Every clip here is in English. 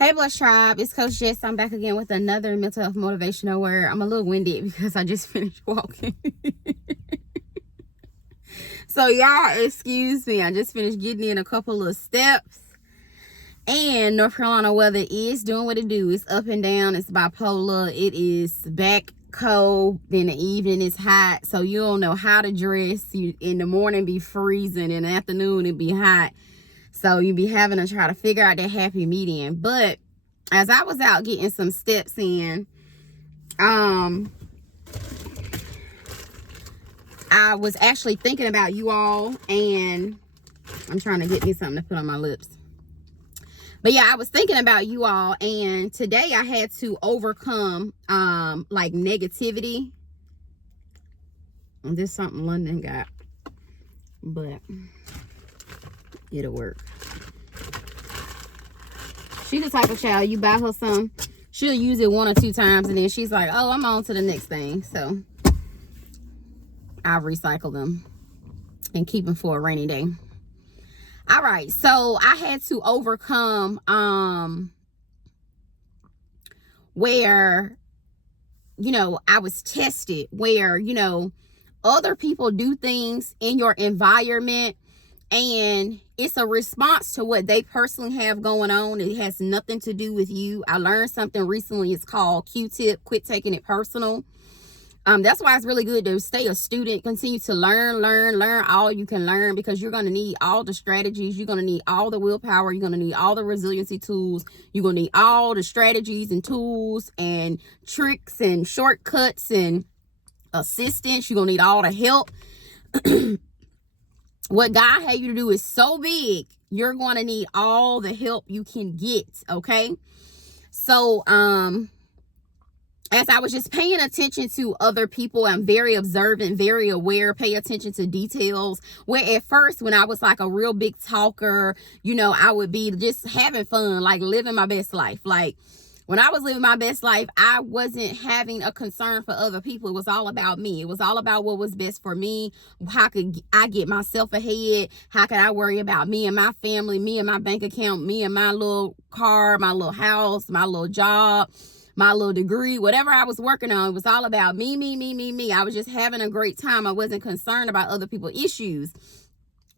Hey Blush Tribe, it's Coach Jess. I'm back again with another mental health motivational word. I'm a little winded because I just finished walking. So y'all excuse me. I just finished getting in a couple of steps. And North Carolina weather is doing what it do. It's up and down. It's bipolar. It is back cold. In the evening it's hot. So you don't know how to dress. You in the morning be freezing. In the afternoon it be hot. So you be having to try to figure out that happy medium. But as I was out getting some steps in, I was actually thinking about you all, and I'm trying to get me something to put on my lips. But yeah, I was thinking about you all, and today I had to overcome like negativity. And this is something London got, but it'll work. She's the type of child, you buy her some, she'll use it 1 or 2 times, and then she's like, oh, I'm on to the next thing. So I recycle them and keep them for a rainy day. All right, so I had to overcome where, I was tested, where, other people do things in your environment, and it's a response to what they personally have going on. It has nothing to do with you. I learned something recently. It's called Q-tip, quit taking it personal. That's why it's really good to stay a student, continue to learn all you can learn, because you're going to need all the strategies. You're going to need all the willpower. You're going to need all the resiliency tools. You're going to need all the strategies and tools and tricks and shortcuts and assistance. You're going to need all the help. What God had you to do is so big, you're going to need all the help you can get, okay? So, as I was just paying attention to other people, I'm very observant, very aware, pay attention to details. Where at first, when I was like a real big talker, I would be just having fun, like living my best life. Like, when I was living my best life, I wasn't having a concern for other people. It was all about me. It was all about what was best for me. How could I get myself ahead? How could I worry about me and my family, me and my bank account, me and my little car, my little house, my little job, my little degree, whatever I was working on. It was all about me. I was just having a great time. I wasn't concerned about other people's issues.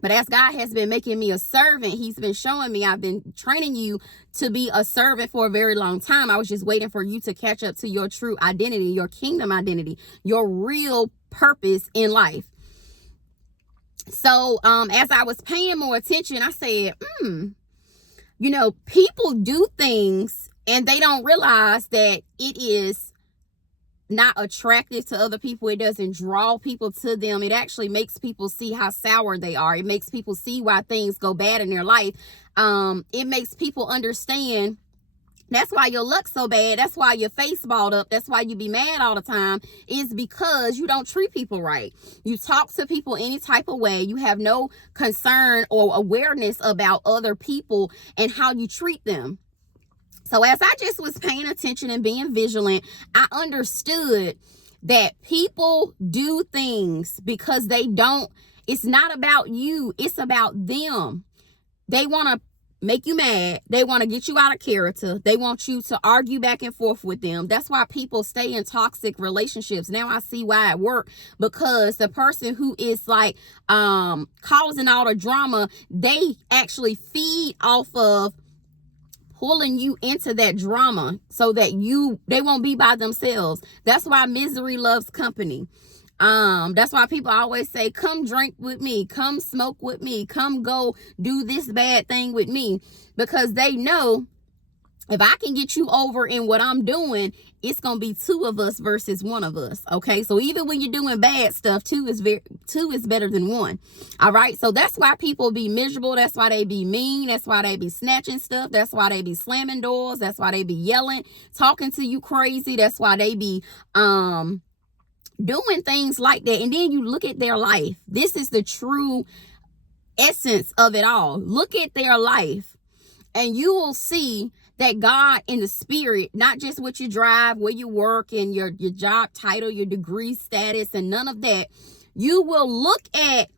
But as God has been making me a servant, he's been showing me, I've been training you to be a servant for a very long time. I was just waiting for you to catch up to your true identity, your kingdom identity, your real purpose in life. So as I was paying more attention, I said, people do things and they don't realize that it is not attractive to other people. It doesn't draw people to them. It actually makes people see how sour they are. It makes people see why things go bad in their life. It makes people understand that's why your luck's so bad. That's why your face balled up. That's why you be mad all the time, is because you don't treat people right. You talk to people any type of way. You have no concern or awareness about other people and how you treat them. So as I just was paying attention and being vigilant, I understood that people do things because it's not about you. It's about them. They want to make you mad. They want to get you out of character. They want you to argue back and forth with them. That's why people stay in toxic relationships. Now I see why at work, because the person who is like causing all the drama, they actually feed off of pulling you into that drama so that they won't be by themselves. That's why misery loves company. That's why people always say, come drink with me, come smoke with me, come go do this bad thing with me, because they know if I can get you over in what I'm doing, it's going to be 2 of us versus 1 of us. Okay. So even when you're doing bad stuff, 2 is better than 1. All right. So that's why people be miserable. That's why they be mean. That's why they be snatching stuff. That's why they be slamming doors. That's why they be yelling, talking to you crazy. That's why they be, doing things like that. And then you look at their life. This is the true essence of it all. Look at their life and you will see that God in the spirit, not just what you drive, where you work, and your job title, your degree status, and none of that. You will look at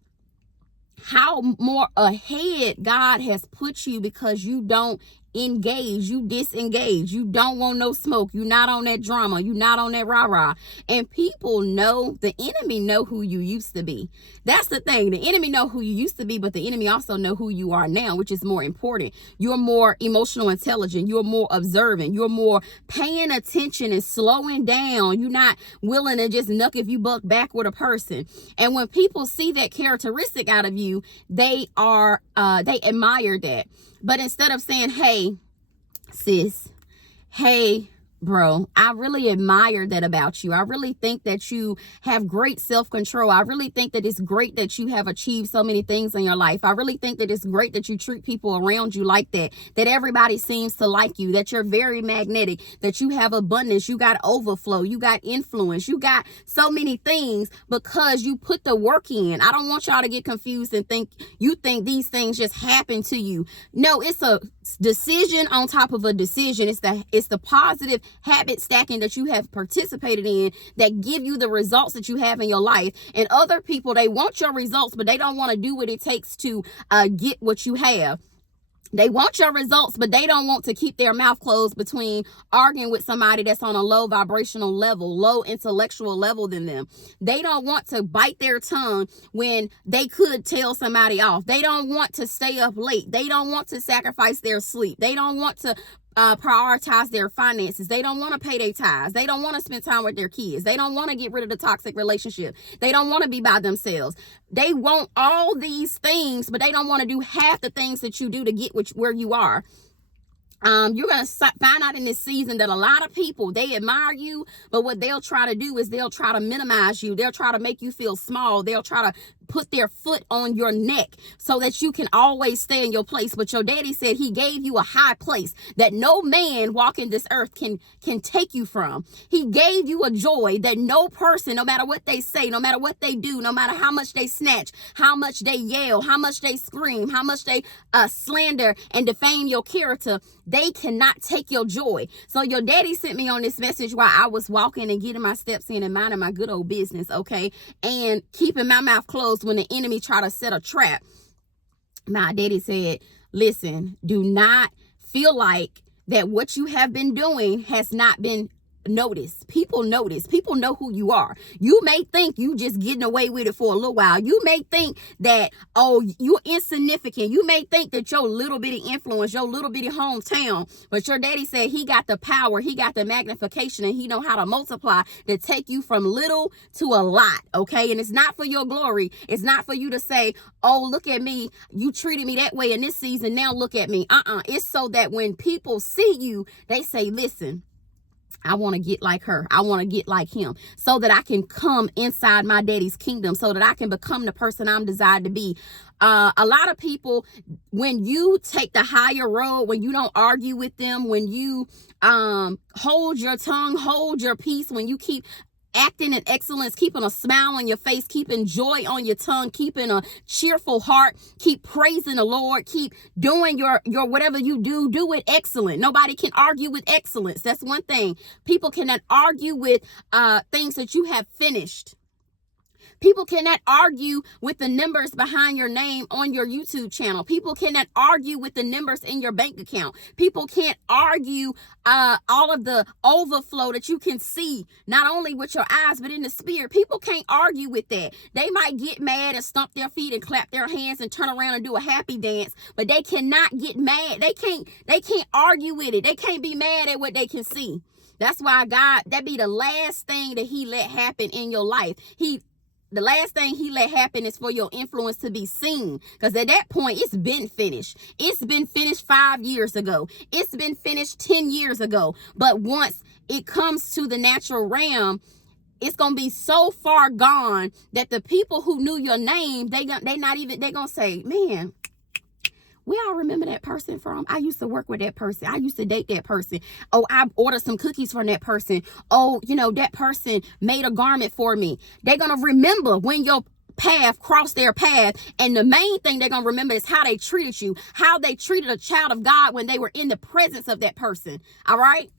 how more ahead God has put you because you don't engage, you disengage, you don't want no smoke, you not on that drama, you not on that rah-rah. And people know, the enemy know who you used to be. That's the thing. The enemy know who you used to be, but the enemy also know who you are now, which is more important. You're more emotional intelligent, you're more observant, you're more paying attention and slowing down. You're not willing to just knuck if you buck back with a person. And when people see that characteristic out of you, they admire that. But instead of saying, hey, sis, hey, bro, I really admire that about you. I really think that you have great self-control. I really think that it's great that you have achieved so many things in your life. I really think that it's great that you treat people around you like that everybody seems to like you, that you're very magnetic, that you have abundance, you got overflow, you got influence, you got so many things because you put the work in. I don't want y'all to get confused and think these things just happen to you. No, it's a decision on top of a decision. It's the positive habit stacking that you have participated in that give you the results that you have in your life. And other people, they want your results, but they don't want to do what it takes to get what you have. They want your results, but they don't want to keep their mouth closed between arguing with somebody that's on a low vibrational level, low intellectual level than them. They don't want to bite their tongue when they could tell somebody off. They don't want to stay up late. They don't want to sacrifice their sleep. They don't want to prioritize their finances. They don't want to pay their tithes. They don't want to spend time with their kids. They don't want to get rid of the toxic relationship. They don't want to be by themselves. They want all these things, but they don't want to do half the things that you do to get where you are. You're going to find out in this season that a lot of people, they admire you, but what they'll try to do is they'll try to minimize you. They'll try to make you feel small. They'll try to put their foot on your neck so that you can always stay in your place. But your daddy said he gave you a high place that no man walking this earth can take you from. He gave you a joy that no person, no matter what they say, no matter what they do, no matter how much they snatch, how much they yell, how much they scream, how much they slander and defame your character, they cannot take your joy. So your daddy sent me on this message while I was walking and getting my steps in and minding my good old business, okay? And keeping my mouth closed when the enemy try to set a trap. My daddy said, listen, do not feel like that what you have been doing has not been noticed. People notice. People know who you are. You may think you just getting away with it for a little while. You may think that, oh, you're insignificant. You may think that your little bitty influence, your little bitty hometown, but your daddy said he got the power, he got the magnification, and he know how to multiply to take you from little to a lot, okay? And it's not for your glory. It's not for you to say, oh, look at me. You treated me that way in this season. Now look at me. It's so that when people see you, they say, listen, I want to get like her. I want to get like him so that I can come inside my daddy's kingdom, so that I can become the person I'm desired to be. A lot of people, when you take the higher road, when you don't argue with them, when you hold your tongue, hold your peace, when you keep acting in excellence, keeping a smile on your face, keeping joy on your tongue, keeping a cheerful heart, keep praising the Lord, keep doing your whatever you do it excellent. Nobody can argue with excellence. That's one thing. People cannot argue with things that you have finished. People cannot argue with the numbers behind your name on your YouTube channel. People cannot argue with the numbers in your bank account. People can't argue all of the overflow that you can see, not only with your eyes, but in the spirit. People can't argue with that. They might get mad and stomp their feet and clap their hands and turn around and do a happy dance, but they cannot get mad. They can't argue with it. They can't be mad at what they can see. That's why God, that be the last thing that he let happen in your life. The last thing he let happen is for your influence to be seen. Because at that point, it's been finished. It's been finished 5 years ago. It's been finished 10 years ago. But once it comes to the natural realm, it's going to be so far gone that the people who knew your name, they're going to say, man, where I remember that person from? I used to work with that person. I used to date that person. Oh, I ordered some cookies from that person. Oh, that person made a garment for me. They're going to remember when your path crossed their path. And the main thing they're going to remember is how they treated you, how they treated a child of God when they were in the presence of that person. All right.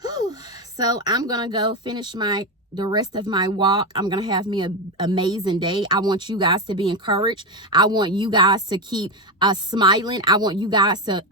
Whew. So I'm going to go finish my the rest of my walk. I'm going to have me an amazing day. I want you guys to be encouraged. I want you guys to keep smiling. I want you guys to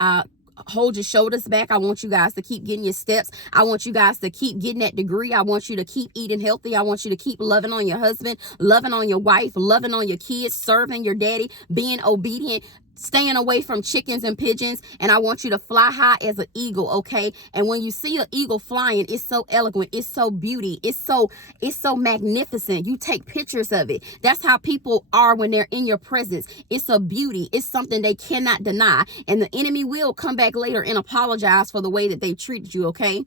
hold your shoulders back. I want you guys to keep getting your steps. I want you guys to keep getting that degree. I want you to keep eating healthy. I want you to keep loving on your husband, loving on your wife, loving on your kids, serving your daddy, being obedient, staying away from chickens and pigeons. And I want you to fly high as an eagle, okay? And when you see an eagle flying, it's so eloquent, it's so beauty, it's so magnificent. You take pictures of it. That's how people are when they're in your presence. It's a beauty. It's something they cannot deny. And the enemy will come back later and apologize for the way that they treated you, okay?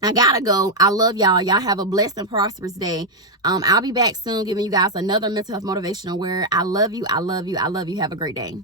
I gotta go. I love y'all. Y'all have a blessed and prosperous day. I'll be back soon giving you guys another mental health motivational word. I love you. I love you. I love you. Have a great day.